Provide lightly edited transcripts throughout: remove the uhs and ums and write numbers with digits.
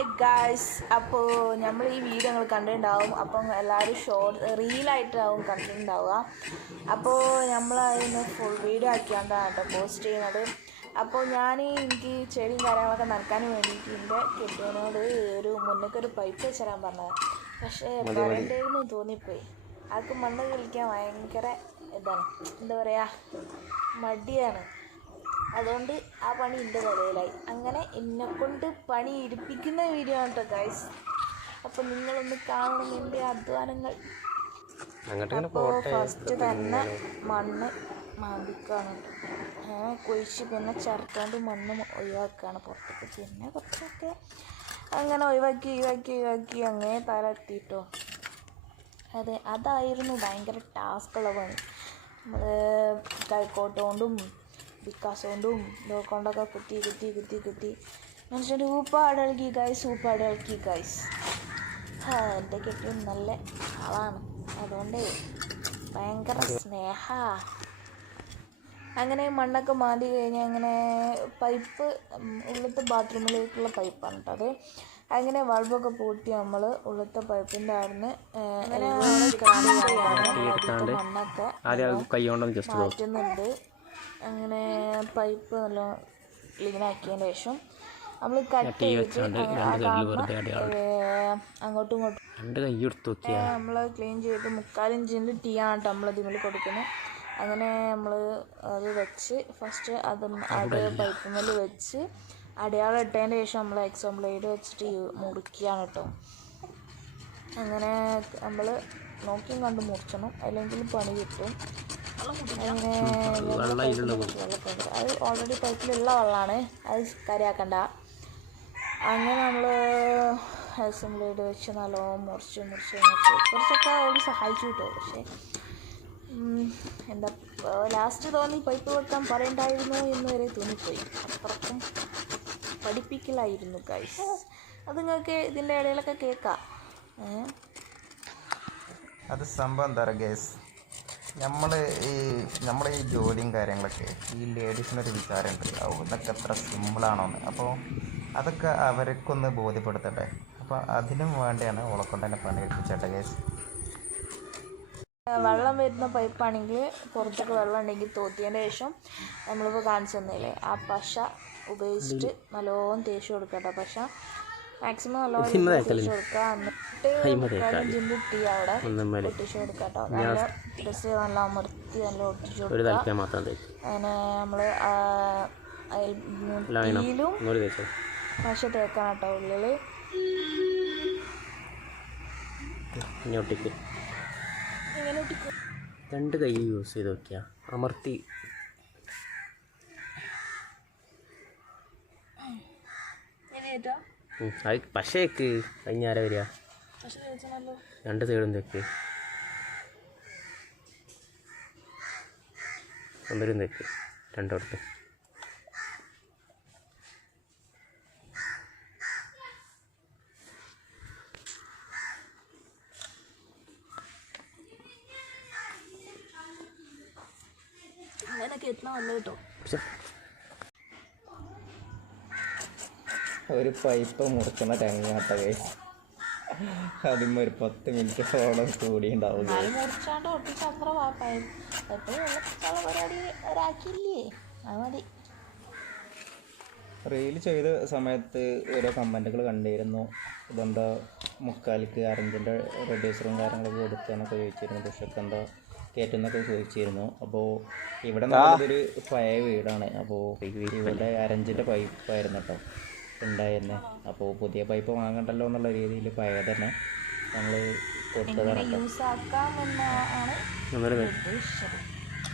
Hi guys, അപ്പോൾ നമ്മൾ ഈ വീഡിയോ നിങ്ങൾ കണ്ടിട്ടുണ്ടാവും. അപ്പം എല്ലാവരും റീലായിട്ടാവും കണ്ടിട്ടുണ്ടാവുക. അപ്പോൾ നമ്മൾ അതിന് ഫുൾ വീഡിയോ ആക്കിയാണ്ടാണ് കേട്ടോ പോസ്റ്റ് ചെയ്യുന്നത്. അപ്പോൾ എനിക്ക് ചെടിയും കാര്യങ്ങളൊക്കെ നനക്കാൻ വേണ്ടിയിട്ട് എൻ്റെ കെട്ടിയനോട് മുന്നേക്കൊരു പൈപ്പ് വെച്ച് തരാൻ പറഞ്ഞത്. പക്ഷേ പറയേണ്ടതെന്ന് തോന്നിപ്പോയി. ആൾക്ക് മണ്ണ് കളിക്കാൻ ഭയങ്കര ഇതാണ്, എന്താ പറയുക, മടിയാണ്. അതുകൊണ്ട് ആ പണി എൻ്റെ തലയിലായി. അങ്ങനെ എന്നെക്കൊണ്ട് പണി ഇടിപ്പിക്കുന്ന വീഡിയോ ആണ് കേട്ടോ ഗൈസ്. അപ്പം നിങ്ങളൊന്ന് കാണണം എൻ്റെ അധ്വാനങ്ങൾ. അപ്പോൾ ഫസ്റ്റ് തന്നെ മണ്ണ് മാന്തിക്കാണ് കുഴിച്ച്, പിന്നെ ചിരട്ടോണ്ട് മണ്ണ് ഒഴിവാക്കുകയാണ് പുറത്തേക്ക്. പിന്നെ കുറച്ചൊക്കെ അങ്ങനെ ഒഴിവാക്കി അങ്ങനെ തലത്തിട്ടോ. അതെ, അതായിരുന്നു ഭയങ്കര ടാസ്ക്കുള്ള പണി. കൈക്കോട്ടുകൊണ്ടും പിക്കാസ് കൊണ്ടും ഇതൊക്കെ കൊണ്ടൊക്കെ കുത്തി മനുഷ്യൻ്റെ ഊപ്പാട് ഇളക്കി ഗൈസ്. എൻ്റെ കെട്ടിയും നല്ല ആളാണ്, അതുകൊണ്ട് ഭയങ്കര സ്നേഹ. അങ്ങനെ മണ്ണൊക്കെ മാന്തി കഴിഞ്ഞാൽ അങ്ങനെ പൈപ്പ് ഉള്ളത്തെ ബാത്റൂമിലേക്കുള്ള പൈപ്പാണ് കേട്ടോ അത്. അങ്ങനെ ബൾബൊക്കെ പൂട്ടി നമ്മൾ ഉള്ളത്തെ പൈപ്പിൻ്റെ അവിടുന്ന് മണ്ണൊക്കെ മാറ്റുന്നുണ്ട്. അങ്ങനെ പൈപ്പ് നല്ല ക്ലീൻ ആക്കിയതിന് ശേഷം നമ്മൾ കട്ട് ചെയ്തിട്ട് അങ്ങോട്ടും ഇങ്ങോട്ടും നമ്മൾ ക്ലീൻ ചെയ്ത് 3/4 ഇഞ്ചിൻ്റെ ടീ ആണ് കേട്ടോ നമ്മൾ ഇതിൽ കൊടുക്കുന്നത്. അങ്ങനെ നമ്മൾ അത് വെച്ച് ഫസ്റ്റ് അത് പൈപ്പ് മേൽ വെച്ച് അടയാളം ഇട്ടതിന് ശേഷം നമ്മൾ എക്സോം ബ്ലേഡ് വെച്ചിട്ട് മുറിക്കുകയാണ് കേട്ടോ. അങ്ങനെ നമ്മൾ നോക്കിയും കണ്ട് മുറിച്ചണം, അല്ലെങ്കിൽ പണി കിട്ടും. അങ്ങനെ അത് ഓൾറെഡി പൈപ്പിലുള്ള വെള്ളമാണ്, അത് കാര്യമാക്കണ്ട. അങ്ങനെ നമ്മൾ എക്സോം ബ്ലേഡ് വെച്ച് നല്ലോണം മുറിച്ച് കുറച്ചൊക്കെ അവര് സഹായിച്ചു കിട്ടോ. പക്ഷേ എന്താ ലാസ്റ്റ് തോന്നി പൈപ്പ് വെക്കാൻ പറയണ്ടായിരുന്നു എന്ന് വരെ തോന്നിപ്പോയി. അത്രക്കും പഠിപ്പിക്കലായിരുന്നു ഗൈസ്. അത് നിങ്ങൾക്ക് ഇതിൻ്റെ ഇടയിലൊക്കെ കേൾക്കാം. അത് സംഭവം എന്താ പറയുക ഗൈസ്, നമ്മുടെ ഈ ജോലിയും കാര്യങ്ങളൊക്കെ ഈ ലേഡീസിനൊരു വിചാരമുണ്ട്, ഇതൊക്കെ എത്ര സിമ്പിളാണോന്ന്. അപ്പോൾ അതൊക്കെ അവർക്കൊന്ന് ബോധ്യപ്പെടുത്തട്ടെ. അപ്പോൾ അതിനും വേണ്ടിയാണ് ഓളക്കൊണ്ട് തന്നെ പണിയെടുപ്പിച്ചേട്ടെ ഗൈസ്. വെള്ളം വരുന്ന പൈപ്പാണെങ്കിൽ പുറത്തൊക്കെ വെള്ളം ഉണ്ടെങ്കിൽ തോത്തിയതിന് ശേഷം നമ്മളിപ്പോൾ കാണിച്ചു തന്നില്ലേ, ആ പശ ഉപയോഗിച്ചിട്ട് നല്ലോണം തേച്ച് കൊടുക്കട്ടെ. പശ മാക്സിമം നല്ലോണം തേച്ച് കൊടുക്കുക. എന്നിട്ട് ടീ അവിടെ ഒട്ടിച്ച് കൊടുക്കുക കേട്ടോ. നല്ല ഡ്രസ്സ് നല്ല അമർത്തി നല്ല ഒട്ടിച്ച് കൊടുക്കുക. അങ്ങനെ നമ്മൾ ടീയിലും പശ തേക്കണം കേട്ടോ ഉള്ളിൽ. ഇങ്ങനെ ഒട്ടിക്കും. 2 കൈ യൂസ് ചെയ്ത് നോക്കിയാ അമർത്തി. അത് പശയ്ക്ക് കഴിഞ്ഞാരെ വരിക, 2 സൈഡും തെക്ക്, ഒന്നരും തെക്ക്, രണ്ടോടത്ത്. അങ്ങനെയൊക്കെ എത്തണം വല്ല കേട്ടോ. ഒരു പൈപ്പ് മുറിക്കുന്ന രംഗാട്ട ഗൈസ്, അതിന് ഒരു 10 മിനിറ്റോളം കൂടി ഉണ്ടാവും. മുറിച്ചാണ്ട് ഒട്ടിച്ച് അത്ര പരിപാടി ഒരാക്കില്ലേ, അത് മതി. റീൽ ചെയ്ത സമയത്ത് ഓരോ കമൻറ്റുകൾ കണ്ടിരുന്നു, ഇതെന്താ 3/4 അരഞ്ചിൻ്റെ റെഡ്യൂസറും കാര്യങ്ങളൊക്കെ കൊടുക്കാന്നൊക്കെ ചോദിച്ചിരുന്നു. പക്ഷെ എന്താ കയറ്റുന്നൊക്കെ ചോദിച്ചിരുന്നു. അപ്പോൾ ഇവിടെ നല്ലൊരു പഴയ വീടാണ്. അപ്പോൾ ഇവിടെ അരഞ്ചിൻ്റെ പൈപ്പായിരുന്നു കേട്ടോ ഉണ്ടായിരുന്നെ. അപ്പോൾ പുതിയ പൈപ്പ് വാങ്ങണ്ടല്ലോ എന്നുള്ള രീതിയിൽ പഴയ തന്നെ നമ്മൾ കൊടുത്തതാണ് കേട്ടോ.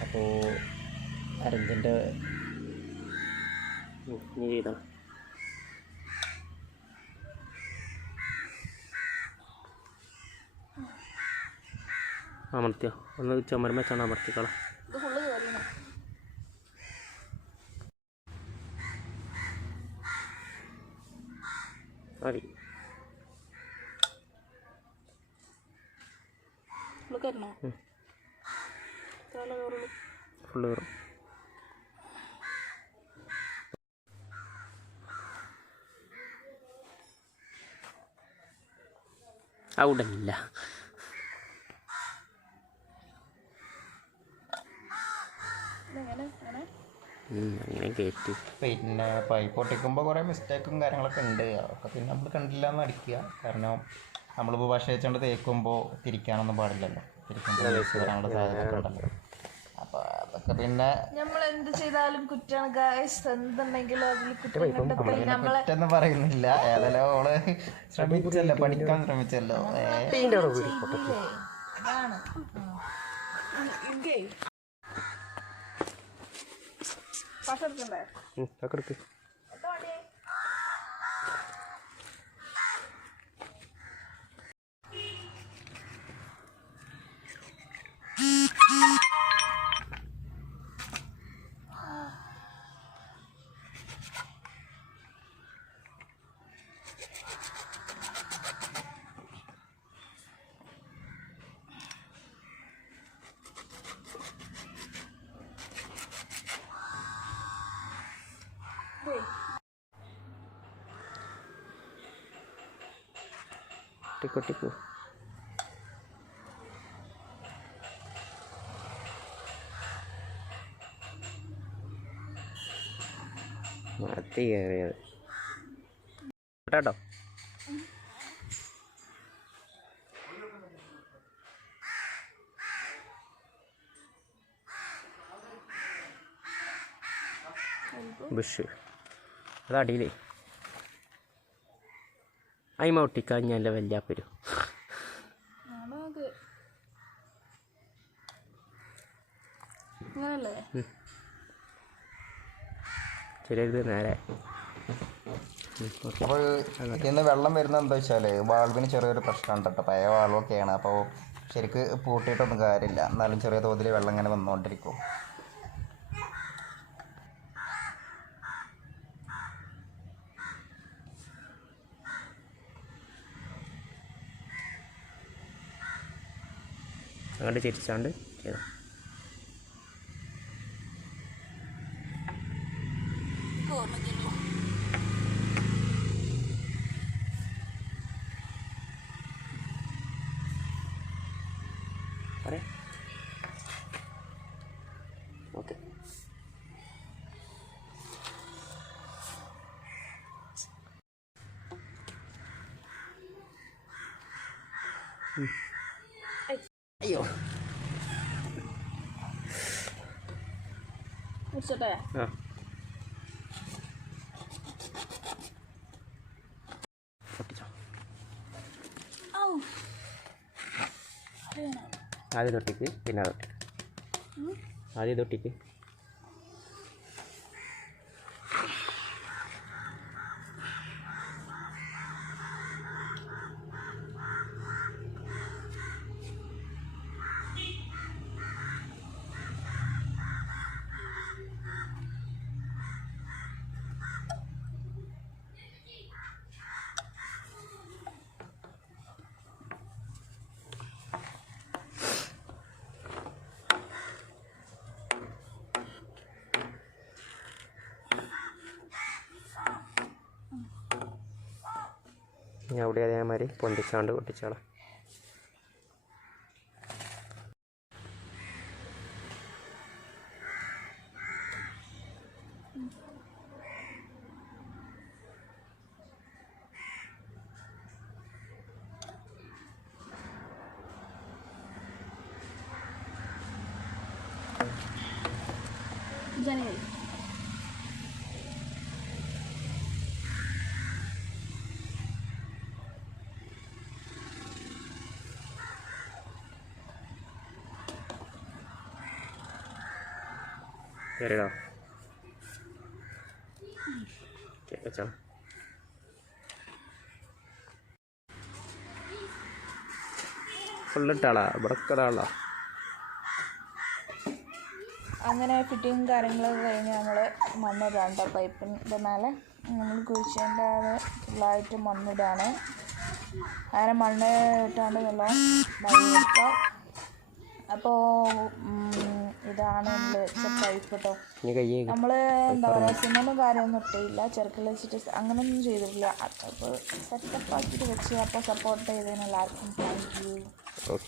അപ്പോൾ അരഞ്ചിൻ്റെ അമർത്തിയോ, ഒന്ന് ചുമരുമ്മ വെച്ചാണ് അമർത്തിക്കളാം. മതി. ഫുള്ള് കയറും. അവിടെ ഇല്ല. അങ്ങനെ കയറ്റി. പിന്നെ പൈപ്പ് പൊട്ടിക്കുമ്പോൾ കുറേ മിസ്റ്റേക്കും കാര്യങ്ങളൊക്കെ ഉണ്ട്. അതൊക്കെ പിന്നെ നമ്മൾ കണ്ടില്ല എന്ന് അടിക്കുക. കാരണം നമ്മളിപ്പോൾ പശ വെച്ചുകൊണ്ട് തേക്കുമ്പോൾ തിരിക്കാനൊന്നും പാടില്ലല്ലോ. തിരിക്കുമ്പോൾ വരാനുള്ള സാധ്യത ഉണ്ടല്ലോ. അപ്പോൾ അതൊക്കെ പിന്നെ നമ്മൾ എന്ത് ചെയ്താലും കുറ്റമാണ് ഗായ്സ്. എന്തുണ്ടെങ്കിലും അതിൽ കുറ്റൊന്നും പറയുന്നില്ല. ഏതായാലും അവള് ശ്രമിച്ചല്ലോ, പഠിക്കാൻ ശ്രമിച്ചല്ലോ. അതാണ് പശ എടുക്കണ്ടേ? എടുക്ക്. ടിക്കോ മത്തി കയറിയത് കേട്ടോ. ബുഷ് അതടിയിലേ അയിമ ഒട്ടിക്കഴിഞ്ഞല്ല വല്ലാപ്പരു. ശരിയത് നേരെ. അപ്പോൾ ഇതിന്ന് വെള്ളം വരുന്നത് എന്താ വെച്ചാൽ വാൾവിന് ചെറിയൊരു പ്രശ്നമുണ്ട് കേട്ടോ. പഴയ വാൾവൊക്കെയാണ്. അപ്പോൾ ശരിക്ക് പൂട്ടിയിട്ടൊന്നും കാര്യമില്ല. എന്നാലും ചെറിയ തോതിൽ വെള്ളം ഇങ്ങനെ വന്നുകൊണ്ടിരിക്കും. അങ്ങോട്ട് ചിരിച്ചാണ്ട് ചെയ്തു. ഓക്കെ. അയ്യോ മുറിച്ചോട്ടെ? ആ ആദ്യം തൊട്ടിക്ക് പിന്നെ തൊട്ടിക്ക്. ആദ്യം തൊട്ടിക്ക്. ഇനി അവിടെ അതേമാതിരി പൊന്തിച്ചാണ്ട് പൊട്ടിച്ചോളാം. ജനുവരി കയറിയോ വെച്ചാൽ ഫുള്ളിട്ടാളാ ഇവിടക്കടാളാ. അങ്ങനെ ഫിറ്റിങ് കാര്യങ്ങളൊക്കെ കഴിഞ്ഞ് നമ്മൾ മണ്ണിടാണ്ട് പൈപ്പിൻ്റെ മേലെ നമ്മൾ കുഴിച്ചതിൻ്റെ അത് ഫുള്ളായിട്ട് മണ്ണിടാണ്. അങ്ങനെ മണ്ണ് ഇട്ടാണ്ട് നല്ലോണം മഴ കൊടുക്കാം. അപ്പോൾ ഇതാണ് നമ്മൾ വെച്ച പൈപ്പ് കേട്ടോ. ഇനി കയ്യേ നമ്മൾ എന്താ പറയുക സിമെൻറ്റും കാര്യമൊന്നും ഇട്ടില്ല, ചെറുക്കിൽ വെച്ചിട്ട് അങ്ങനെയൊന്നും ചെയ്തിട്ടില്ല. അപ്പോൾ സെറ്റപ്പ് ആക്കിയിട്ട് വെച്ച്. അപ്പോൾ സപ്പോർട്ട് ചെയ്തതിന് എല്ലാവർക്കും താങ്ക് യു. ഓക്കെ.